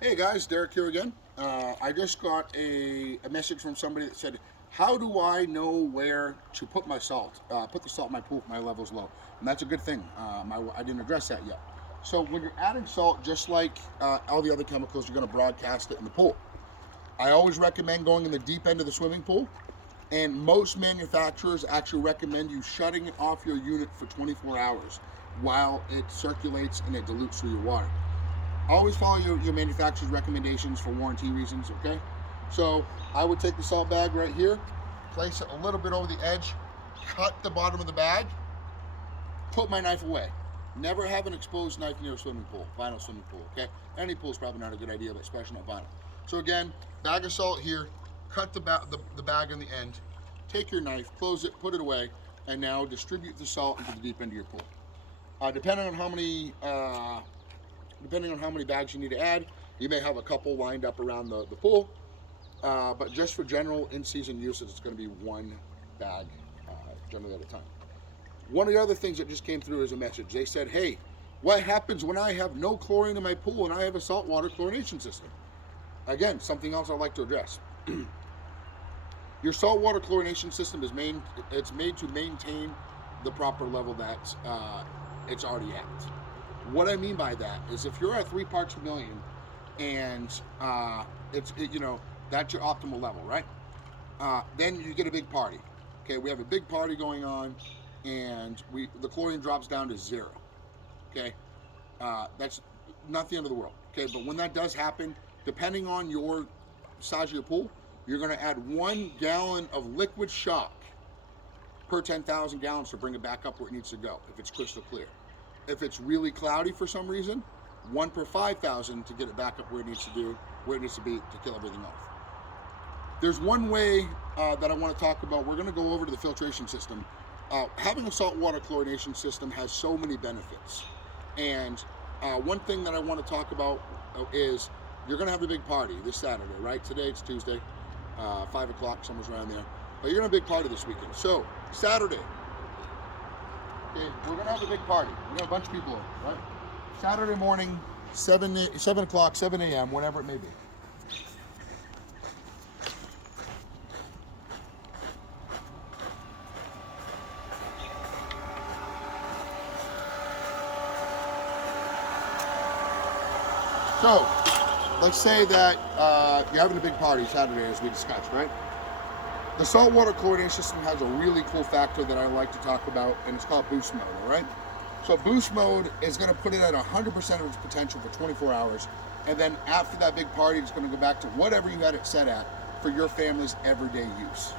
Hey guys, Derek here again. I just got a message from somebody that said, "How do I know where to put my salt? Put the salt in my pool if my level's low." And that's a good thing. I didn't address that yet. So when you're adding salt, just like all the other chemicals, you're going to broadcast it in the pool. I always recommend going in the deep end of the swimming pool, and most manufacturers actually recommend you shutting off your unit for 24 hours while it circulates and it dilutes through your water. Always follow your manufacturer's recommendations for warranty reasons, okay? So I would take the salt bag right here, place it a little bit over the edge, cut the bottom of the bag, put my knife away. Never have an exposed knife near a swimming pool, vinyl swimming pool, okay? Any pool is probably not a good idea, but especially not vinyl. So again, bag of salt here, cut the bag on the end, take your knife, close it, put it away, and now distribute the salt into the deep end of your pool. Depending on how many bags you need to add, you may have a couple lined up around the pool, but just for general in-season usage, it's going to be one bag generally at a time. One of the other things that just came through is a message. They said, hey, what happens when I have no chlorine in my pool and I have a saltwater chlorination system? Again, something else I'd like to address. Your saltwater chlorination system is made to maintain the proper level that it's already at. What I mean by that is if you're at 3 parts per million and that's your optimal level, right? Then you get a big party. Okay, we have a big party going on, and the chlorine drops down to 0. Okay, that's not the end of the world. Okay, but when that does happen, depending on your size of your pool, you're going to add 1 gallon of liquid shock per 10,000 gallons to bring it back up where it needs to go if it's crystal clear. If it's really cloudy for some reason, 1 per 5,000 to get it back up where it needs to be to kill everything off. There's one way that I want to talk about. We're going to go over to the filtration system. Having a saltwater chlorination system has so many benefits. And one thing that I want to talk about is you're going to have a big party this Saturday, right? Today it's Tuesday, 5 o'clock, somewhere around there. But you're going to have a big party this weekend. So Saturday, okay, we're going to have a big party. We're going to have a bunch of people over, right? Saturday morning, 7 o'clock, 7 a.m., whenever it may be. So, let's say that you're having a big party Saturday, as we discussed, right? The saltwater chlorination system has a really cool factor that I like to talk about, and it's called boost mode, all right? So boost mode is going to put it at 100% of its potential for 24 hours, and then after that big party, it's going to go back to whatever you had it set at for your family's everyday use.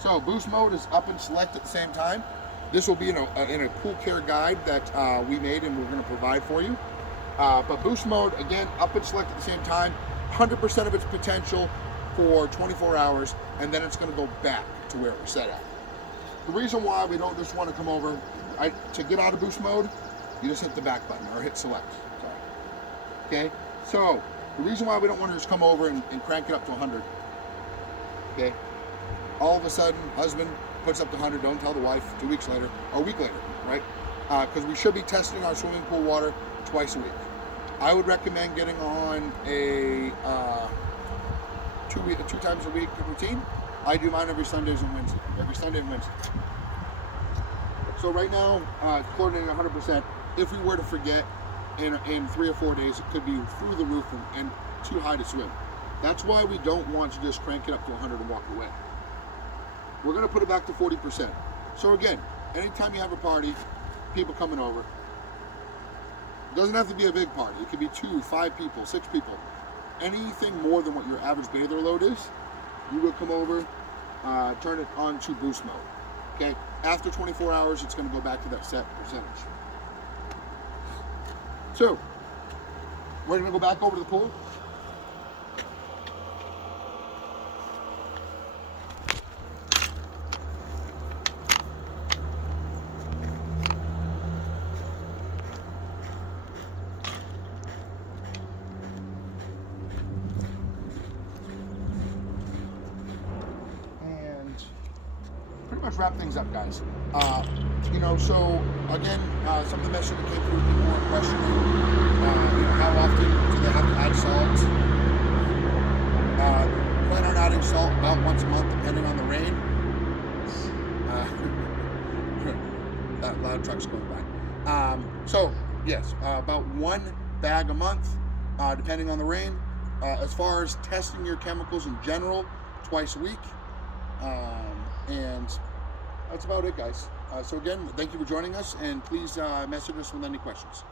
So boost mode is up and select at the same time. This will be in a pool care guide that we made and we're going to provide for you. But boost mode, again, up and select at the same time, 100% of its potential for 24 hours, and then it's going to go back to where it was set at. The reason why we don't just want to come over, to get out of boost mode, you just hit the back button or hit select. Sorry. Okay, so the reason why we don't want to just come over and crank it up to 100, okay, all of a sudden, husband puts up to 100, don't tell the wife 2 weeks later, or a week later, right? Because we should be testing our swimming pool water twice a week. I would recommend getting on a 2 times a week routine. I do mine every Sunday and Wednesday. So right now, coordinating 100%. If we were to forget in 3 or 4 days, it could be through the roof and too high to swim. That's why we don't want to just crank it up to 100 and walk away. We're going to put it back to 40%. So again, anytime you have a party, people coming over, it doesn't have to be a big party. It could be 2, 5 people, 6 people. Anything more than what your average bather load is, you will come over, turn it on to boost mode. Okay? After 24 hours, it's going to go back to that set percentage. So, we're going to go back over to the pool. Pretty much wrap things up, guys. So again, some of the messages that came through, people were questioning, how often do they have to add salt? once a month, depending on the rain. A lot of trucks going by. So yes, about 1 bag a month, depending on the rain. As far as testing your chemicals in general, twice a week. And that's about it, guys. So again, thank you for joining us, and please message us with any questions.